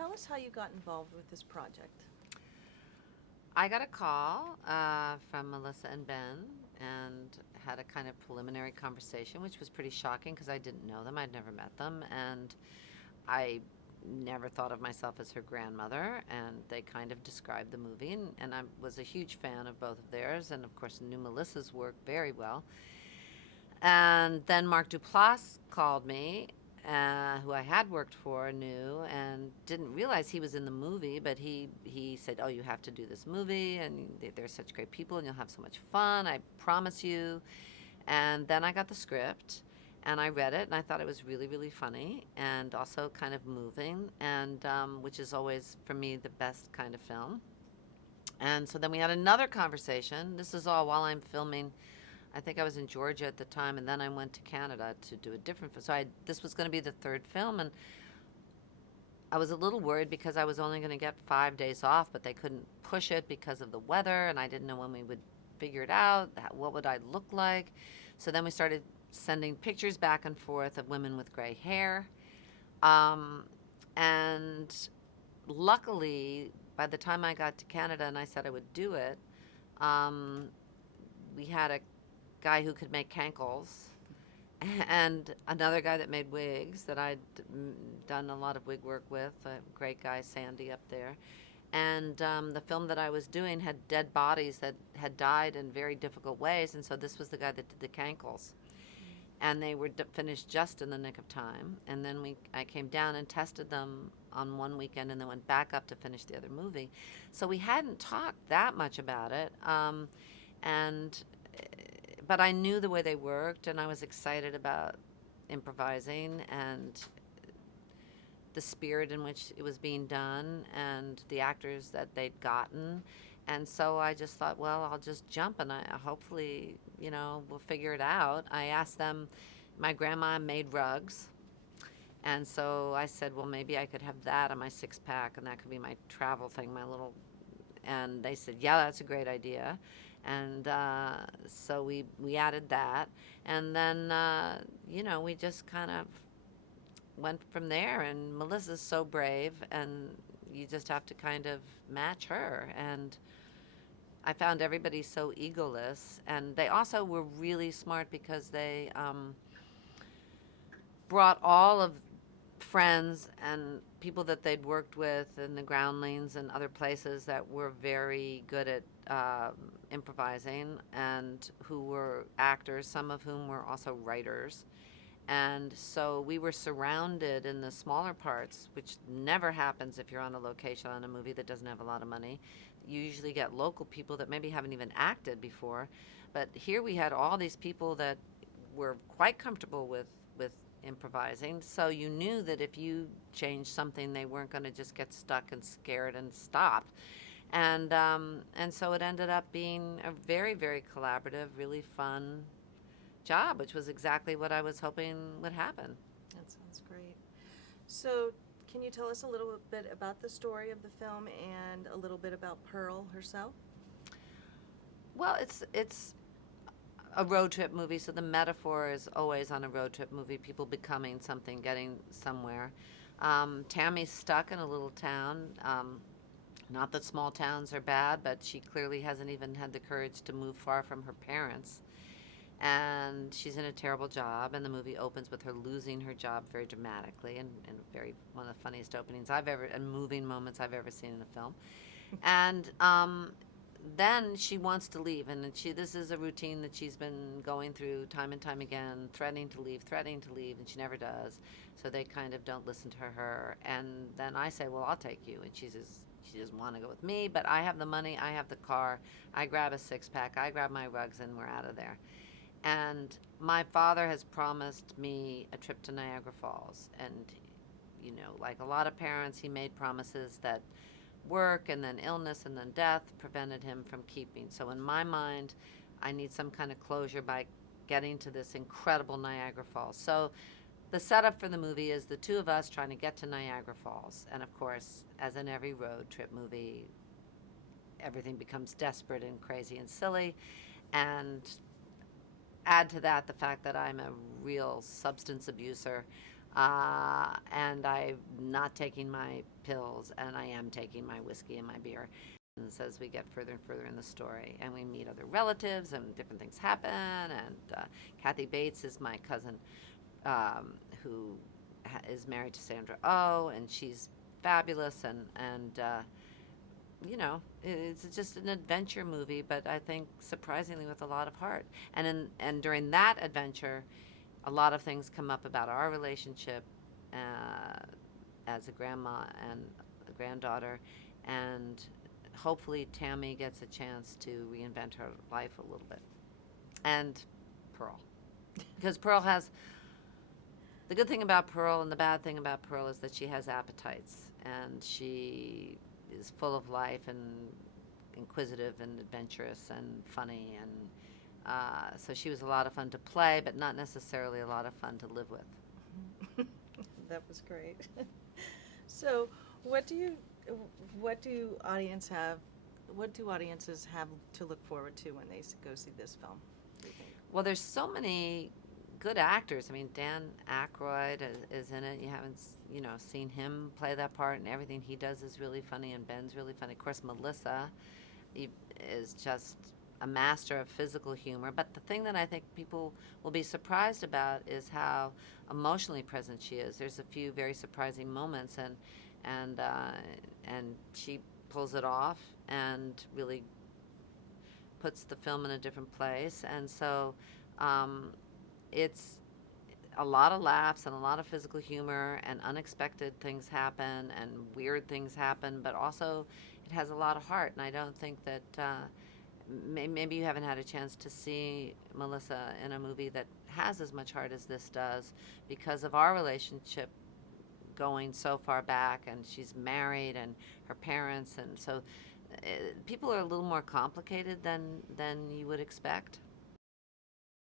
tell us how you got involved with this project. I got a call from Melissa and Ben and had a kind of preliminary conversation, which was pretty shocking because I didn't know them. I'd never met them. And I never thought of myself as her grandmother. And they kind of described the movie. And I was a huge fan of both of theirs. And of course, knew Melissa's work very well. And then Mark Duplass called me, who I had worked for, knew, and didn't realize he was in the movie. But he said, "Oh, you have to do this movie, and they're such great people, and you'll have so much fun. I promise you." And then I got the script, and I read it, and I thought it was really, really funny, and also kind of moving, and which is always for me the best kind of film. And so then we had another conversation. This is all while I'm filming. I think I was in Georgia at the time, and then I went to Canada to do a different film. So this was going to be the third film, and I was a little worried because I was only going to get 5 days off, but they couldn't push it because of the weather, and I didn't know when we would figure it out. What would I look like? So then we started sending pictures back and forth of women with gray hair, and luckily, by the time I got to Canada and I said I would do it, um, we had a guy who could make cankles and another guy that made wigs that done a lot of wig work with, a great guy, Sandy, up there. And the film that I was doing had dead bodies that had died in very difficult ways, and so this was the guy that did the cankles. And they were finished just in the nick of time. And then I came down and tested them on one weekend and then went back up to finish the other movie. So we hadn't talked that much about it. And but I knew the way they worked, and I was excited about improvising and the spirit in which it was being done and the actors that they'd gotten. And so I just thought, well, I'll just jump, and I hopefully, we'll figure it out. I asked them, my grandma made rugs. And so I said, well, maybe I could have that on my 6-pack, and that could be my travel thing, my little. And they said, yeah, that's a great idea. And so we added that. And then, we just kind of went from there. And Melissa's so brave, and you just have to kind of match her. And I found everybody so egoless. And they also were really smart because they brought all of friends and people that they'd worked with in the groundlings and other places that were very good at improvising and who were actors, some of whom were also writers. And so we were surrounded in the smaller parts, which never happens if you're on a location on a movie that doesn't have a lot of money. You usually get local people that maybe haven't even acted before. But here we had all these people that were quite comfortable with improvising. So you knew that if you changed something, they weren't going to just get stuck and scared and stopped. And so it ended up being a very, very collaborative, really fun job, which was exactly what I was hoping would happen. That sounds great. So, can you tell us a little bit about the story of the film and a little bit about Pearl herself? Well, it's a road trip movie, so the metaphor is always on a road trip movie, people becoming something, getting somewhere. Tammy's stuck in a little town. Not that small towns are bad, but she clearly hasn't even had the courage to move far from her parents. And she's in a terrible job, and the movie opens with her losing her job very dramatically, and very one of the funniest openings and moving moments I've ever seen in a film. And then she wants to leave, and this is a routine that she's been going through time and time again, threatening to leave, and she never does. So they kind of don't listen to her. And then I say, well, I'll take you. And she doesn't want to go with me, but I have the money, I have the car. I grab a 6-pack, I grab my rugs, and we're out of there. And my father has promised me a trip to Niagara Falls. And, like a lot of parents, he made promises that work and then illness and then death prevented him from keeping. So in my mind, I need some kind of closure by getting to this incredible Niagara Falls. So the setup for the movie is the two of us trying to get to Niagara Falls. And of course, as in every road trip movie, everything becomes desperate and crazy and silly. And add to that the fact that I'm a real substance abuser. And I'm not taking my pills, and I am taking my whiskey and my beer. And as we get further and further in the story, and we meet other relatives, and different things happen. And Kathy Bates is my cousin, who is married to Sandra Oh, and she's fabulous. It's just an adventure movie, but I think surprisingly with a lot of heart. And during that adventure, a lot of things come up about our relationship as a grandma and a granddaughter, and hopefully Tammy gets a chance to reinvent her life a little bit. And Pearl, because Pearl has the good thing about Pearl and the bad thing about Pearl is that she has appetites, and she is full of life and inquisitive and adventurous and funny, and so she was a lot of fun to play, but not necessarily a lot of fun to live with. That was great. So, what do audiences have to look forward to when they go see this film, do you think? Well, there's so many good actors. I mean, Dan Aykroyd is in it. You haven't, seen him play that part, and everything he does is really funny, and Ben's really funny. Of course, Melissa is just a master of physical humor. But the thing that I think people will be surprised about is how emotionally present she is. There's a few very surprising moments, and she pulls it off and really puts the film in a different place. And so it's a lot of laughs and a lot of physical humor, and unexpected things happen and weird things happen, but also it has a lot of heart. And I don't think that maybe you haven't had a chance to see Melissa in a movie that has as much heart as this does, because of our relationship going so far back, and she's married and her parents, and so people are a little more complicated than you would expect.